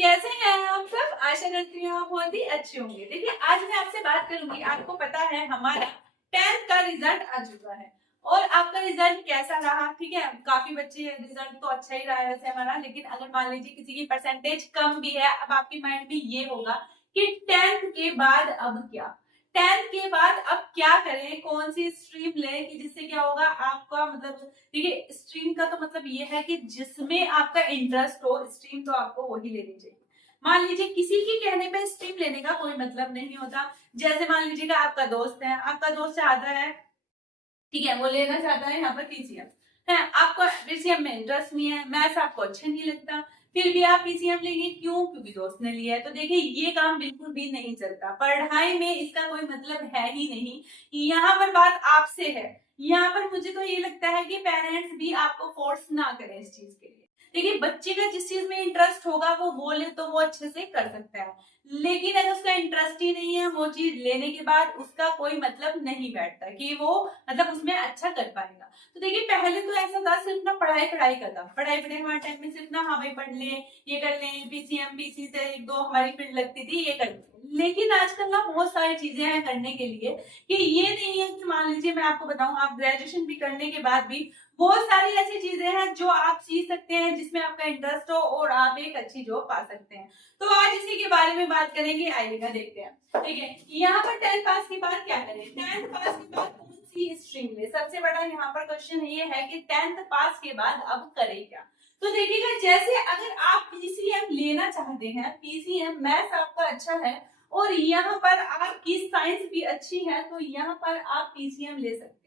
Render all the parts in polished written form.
कैसे हैं आप सब? आशा करती हूँ आप बहुत ही अच्छे होंगे। देखिए आज मैं आपसे बात करूंगी, आपको पता है हमारा 10th का रिजल्ट आ चुका है और आपका रिजल्ट कैसा रहा। ठीक है, काफी बच्चे रिजल्ट तो अच्छा ही रहा है वैसे हमारा, लेकिन अगर मान लीजिए किसी की परसेंटेज कम भी है, अब आपके माइंड में ये होगा कि 10th के बाद अब क्या, 10th के बाद अब क्या करें, कौन सी स्ट्रीम लें कि जिससे क्या होगा आपका, मतलब देखिए स्ट्रीम का तो मतलब ये है कि जिसमें आपका इंटरेस्ट हो, स्ट्रीम तो आपको वही लेनी चाहिए। मान लीजिए किसी के कहने पे स्ट्रीम लेने का कोई मतलब नहीं होता। जैसे मान लीजिएगा आपका दोस्त है, आपका दोस्त चाहता है, ठीक है, वो लेना चाहता है यहाँ पर पीसीएम है, आपको पीसीएम में इंटरेस्ट नहीं है, मैथ्स आपको अच्छा नहीं लगता, फिर भी आप पीसीएम लेंगे, क्यों? क्योंकि दोस्त ने लिया है। तो देखिए ये काम बिल्कुल भी नहीं चलता, पढ़ाई में इसका कोई मतलब है ही नहीं। यहाँ पर बात आपसे है, यहाँ पर मुझे तो ये लगता है कि पेरेंट्स भी आपको फोर्स ना करें इस चीज के लिए। देखिए बच्चे का जिस चीज में इंटरेस्ट होगा वो बोले तो वो अच्छे से कर सकता है, लेकिन अगर उसका इंटरेस्ट ही नहीं है, वो चीज लेने के बाद उसका कोई मतलब नहीं बैठता कि वो मतलब उसमें अच्छा कर पाएगा। तो देखिए पहले तो ऐसा था, सिर्फ ना पढ़ाई पढ़ाई का था, पढ़ाई पढ़ाई हमारे टाइम में सिर्फ ना हाँ भाई पढ़ ले, ये कर ले, पीसीएम पीसी से एक दो हमारी फील्ड लगती थी, ये कर ले। लेकिन आजकल ना बहुत सारी चीजें हैं करने के लिए, कि ये नहीं है कि मान लीजिए मैं आपको बताऊं, आप ग्रेजुएशन भी करने के बाद भी बहुत सारी ऐसी चीजें हैं जो आप सीख सकते हैं, जिसमें आपका इंटरेस्ट हो और आप एक अच्छी जॉब पा सकते हैं। तो आज इसी के बारे में बात करेंगे, आइएगा देखते हैं। ठीक है, यहाँ पर 10th पास के बाद क्या करें, 10th पास के बाद कौन सी स्ट्रीम ले, सबसे बड़ा यहाँ पर क्वेश्चन ये है कि 10th पास के बाद अब करें क्या। तो देखिएगा, जैसे अगर आप पीसीएम लेना चाहते हैं, पीसीएम मैथ्स आपका अच्छा है और यहाँ पर आपकी साइंस भी अच्छी है, तो यहाँ पर आप पीसीएम ले सकते हैं।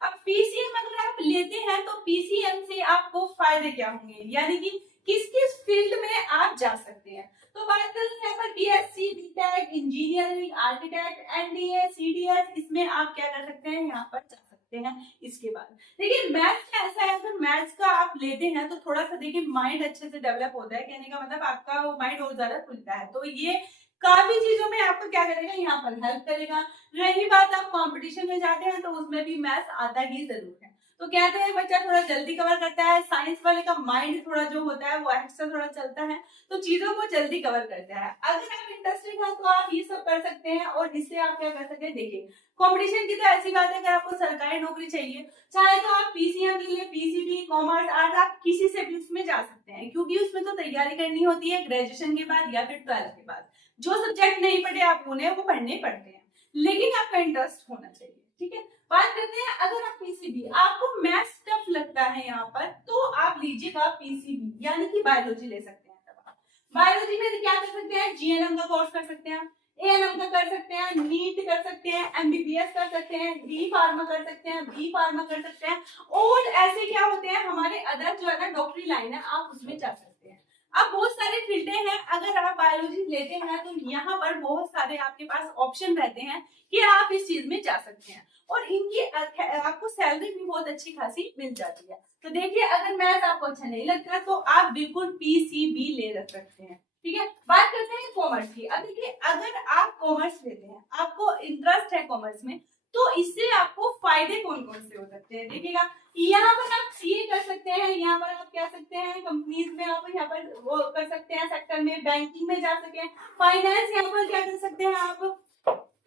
अब पीसीएम अगर आप लेते हैं तो पीसीएम से आपको फायदे क्या होंगे, यानी कि किस किस फील्ड में आप जा सकते हैं। तो बात करें यहाँ पर BSc, BTech, engineering, architect, NDA, CDS, इसमें आप क्या कर सकते हैं, यहाँ पर जा सकते हैं। इसके बाद देखिए मैथ्स का ऐसा है, अगर मैथ्स का आप लेते हैं तो थोड़ा सा देखिए माइंड अच्छे से डेवलप होता है, कहने का मतलब आपका वो माइंड और ज्यादा खुलता है, तो ये काफी चीजों में आपको क्या करेगा, यहाँ पर हेल्प करेगा। रही बात आप कंपटीशन में जाते हैं तो उसमें भी मैथ्स आता ही जरूर है। तो कहते हैं बच्चा थोड़ा जल्दी कवर करता है, साइंस वाले का माइंड थोड़ा जो होता है वो एक्स्ट्रा थोड़ा चलता है, तो चीजों को जल्दी कवर करता है। अगर आप इंटरेस्टेड हैं तो आप ये सब कर सकते हैं और इससे आप क्या कर सकते हैं। देखिए कंपटीशन की तो ऐसी बात है, अगर आपको सरकारी नौकरी चाहिए, चाहे तो आप पीसीएम के लिए, पीसीबी, कॉमर्स, आर्ट, आप किसी से भी उसमें जा सकते हैं, क्योंकि उसमें तो तैयारी करनी होती है ग्रेजुएशन के बाद या फिर 12th के बाद। जो सब्जेक्ट नहीं पढ़े आप उन्हें वो पढ़ने पड़ते हैं, लेकिन आपका इंटरेस्ट होना चाहिए। ठीक है, बात करते हैं अगर आप पीसीबी, आपको मैथ्स टफ लगता है यहाँ पर, तो आप लीजिएगा पीसीबी यानी कि बायोलॉजी ले सकते हैं। तब आप बायोलॉजी में क्या कर सकते हैं, जीएनएम का कोर्स कर सकते हैं, एएनएम का कर सकते हैं, नीट कर सकते हैं, एमबीबीएस कर सकते हैं, डी फार्मा कर सकते हैं, बी फार्मा कर सकते हैं, और ऐसे क्या होते हैं हमारे अदर जो है ना डॉक्टरी लाइन है, आप उसमें जा सकते हैं। अब बहुत सारे फील्डें हैं, अगर आप बायोलॉजी लेते हैं तो यहाँ पर बहुत सारे आपके पास ऑप्शन रहते हैं कि आप इस चीज में जा सकते हैं, और इनकी आपको सैलरी भी बहुत अच्छी खासी मिल जाती है। तो देखिए अगर मैथ आपको अच्छा नहीं लगता तो आप बिल्कुल पीसीबी ले रख सकते हैं। ठीक है, बात करते हैं कॉमर्स की। अब देखिए अगर आप कॉमर्स लेते हैं, आपको इंटरेस्ट है कॉमर्स में, तो इससे आपको फायदे कौन कौन से हो सकते हैं। देखिएगा यहाँ पर आप सीए कर सकते हैं, यहाँ पर आप क्या सकते हैं, कंपनीज में आप यहाँ पर वो कर सकते हैं, सेक्टर में बैंकिंग में जा सकते हैं, फाइनेंस यहाँ पर क्या कर सकते हैं, आप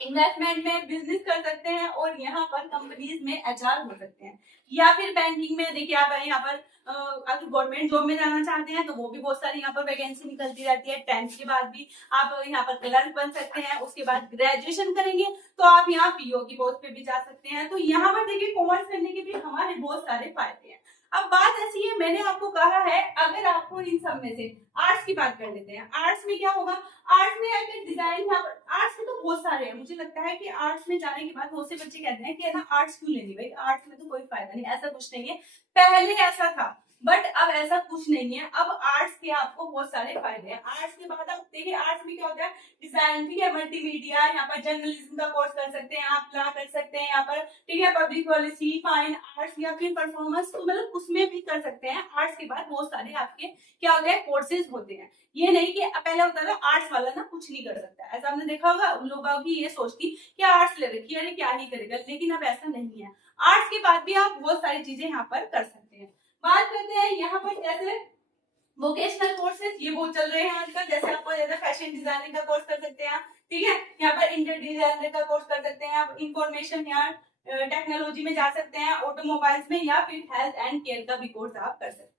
इन्वेस्टमेंट में बिजनेस कर सकते हैं, और यहाँ पर कंपनीज में एचआर हो सकते हैं, या फिर बैंकिंग में देखिए आप यहाँ पर अगर गवर्नमेंट जॉब में जाना चाहते हैं तो वो भी बहुत सारी यहाँ पर वैकेंसी निकलती रहती है। 10th के बाद भी आप यहाँ पर क्लर्क बन सकते हैं, उसके बाद ग्रेजुएशन करेंगे तो आप यहाँ पीओ की पोस्ट पे भी जा सकते हैं। तो यहाँ पर देखिए कॉमर्स करने के भी हमारे बहुत सारे फायदे हैं। अब बात ऐसी है, मैंने आपको कहा है अगर आपको इन सब में से आर्ट्स की बात कर लेते हैं, आर्ट्स में क्या होगा, आर्ट्स में अगर डिजाइन, यहाँ पर आर्ट्स में तो बहुत सारे हैं, मुझे लगता है कि आर्ट्स में जाने के बाद बहुत से बच्चे कहते हैं कि ना आर्ट्स क्यों लेनी भाई, आर्ट्स में तो कोई फायदा नहीं, ऐसा कुछ नहीं है। पहले ऐसा था बट अब ऐसा कुछ नहीं है, अब आर्ट्स के आपको बहुत सारे फायदे हैं। आर्ट्स के बाद आप देखिए आर्ट्स में क्या होता है, डिजाइन, ठीक है, मल्टीमीडिया, यहाँ पर जर्नलिज्म का कोर्स कर सकते हैं, आप लॉ कर सकते हैं यहाँ पर, ठीक है, पब्लिक पॉलिसी, फाइन आर्ट्स या फिर परफॉर्मेंस, तो मतलब उसमें भी कर सकते हैं। आर्ट्स के बाद बहुत सारे आपके क्या होते हैं, कोर्सेज होते हैं। ये नहीं कि पहले होता था आर्ट्स वाला ना कुछ नहीं कर सकता, ऐसा आपने देखा होगा, लोगों की ये सोचती कि आर्ट्स ले रखी है, अरे क्या ही करेगा, लेकिन अब ऐसा नहीं है। आर्ट्स के बाद भी आप बहुत सारी चीजें यहाँ पर कर सकते हैं। बात करते हैं यहाँ पर जैसे वोकेशनल कोर्सेज, ये बहुत चल रहे हैं आजकल। जैसे आपको ज्यादा फैशन डिजाइनिंग का कोर्स कर सकते हैं आप, ठीक है। यहाँ पर इंटीरियर डिजाइनर का कोर्स कर सकते हैं आप, इंफॉर्मेशन या टेक्नोलॉजी में जा सकते हैं, ऑटोमोबाइल्स में, या फिर हेल्थ एंड केयर का भी कोर्स आप कर सकते हैं।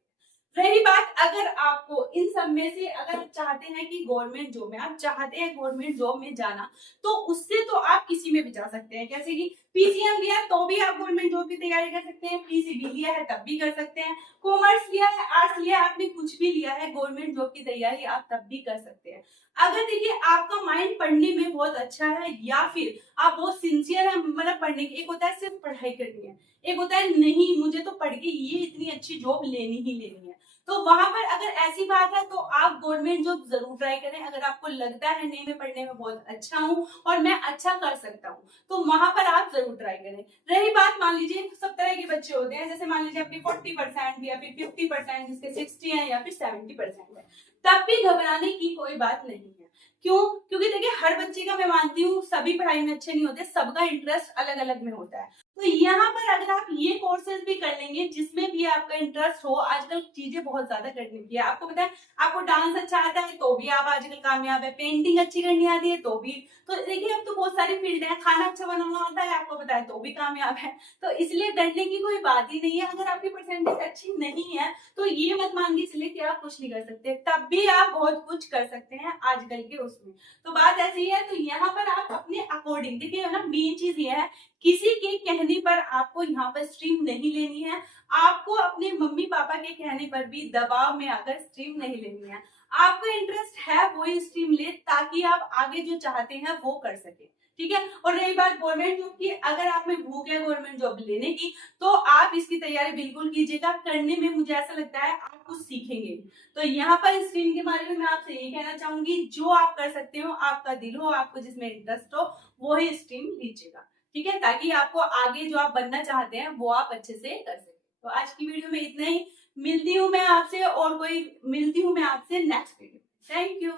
रही बात, अगर आपको इन सब में से अगर आप चाहते हैं कि गवर्नमेंट जॉब में, आप चाहते हैं गवर्नमेंट जॉब में जाना, तो उससे तो आप किसी में भी जा सकते हैं। जैसे कि पीसीएम लिया है तो भी आप गवर्नमेंट जॉब की तैयारी कर सकते हैं, पीसीबी लिया है तब भी कर सकते हैं, कॉमर्स लिया है, आर्ट्स लिया है, आपने कुछ भी लिया है, गवर्नमेंट जॉब की तैयारी आप तब भी कर सकते हैं। अगर देखिए आपका माइंड पढ़ने में बहुत अच्छा है, या फिर आप बहुत सिंसियर है, मतलब पढ़ने की, एक होता है सिर्फ पढ़ाई करनी है, एक होता है नहीं मुझे तो पढ़ के ये इतनी अच्छी जॉब लेनी ही लेनी है, तो वहां पर अगर ऐसी बात है तो आप गवर्नमेंट जॉब जरूर ट्राई करें। अगर आपको लगता है नहीं मैं पढ़ने में बहुत अच्छा हूँ और मैं अच्छा कर सकता हूँ, तो वहां पर आप जरूर ट्राई करें। रही बात, मान लीजिए सब तरह के बच्चे होते हैं, जैसे मान लीजिए आपके 40% या फिर 50%, जिसके 60 है या फिर 70% है, तब भी घबराने की कोई बात नहीं है। क्यों? क्योंकि देखिए हर बच्चे का, मैं मानती हूँ सभी पढ़ाई में अच्छे नहीं होते, सबका इंटरेस्ट अलग अलग में होता है। तो यहाँ पर अगर आप ये कोर्सेज भी कर लेंगे जिसमें भी आपका इंटरेस्ट हो, आजकल चीजें बहुत ज्यादा करने की है, आपको पता है, आपको डांस अच्छा आता है तो भी आप आजकल कामयाब है, पेंटिंग अच्छी करनी आती है तो भी, तो देखिए अब तो बहुत सारी फील्ड है, खाना अच्छा बनाना आता है आपको पता है तो भी कामयाब है। तो इसलिए डरने की कोई बात ही नहीं है। अगर आपकी परसेंटेज अच्छी नहीं है तो ये मत मान के चलिए कि आप कुछ नहीं कर सकते, तब भी आप बहुत कुछ कर सकते हैं आजकल के उसमें। तो बात ऐसी है, तो यहाँ पर आप अपने अकॉर्डिंग देखिए ना, मेन चीज ये है, किसी के कहने पर आपको यहाँ पर स्ट्रीम नहीं लेनी है, आपको अपने मम्मी पापा के कहने पर भी दबाव में आकर स्ट्रीम नहीं लेनी है। आपका इंटरेस्ट है वही स्ट्रीम ले, ताकि आप आगे जो चाहते हैं वो कर सके, ठीक है। और रही बात गवर्नमेंट जॉब की, अगर आप में भूख है गवर्नमेंट जॉब लेने की, तो आप इसकी तैयारी बिल्कुल कीजिएगा। करने में मुझे ऐसा लगता है आप कुछ सीखेंगे। तो यहाँ पर स्ट्रीम के बारे में मैं आपसे यही कहना चाहूंगी, जो आप कर सकते हो, आपका दिल हो, आपको जिसमें इंटरेस्ट हो, वो ही स्ट्रीम लीजिएगा, ठीक है, ताकि आपको आगे जो आप बनना चाहते हैं वो आप अच्छे से कर सकें। तो आज की वीडियो में इतना ही। मिलती हूँ मैं आपसे नेक्स्ट वीडियो। Thank you.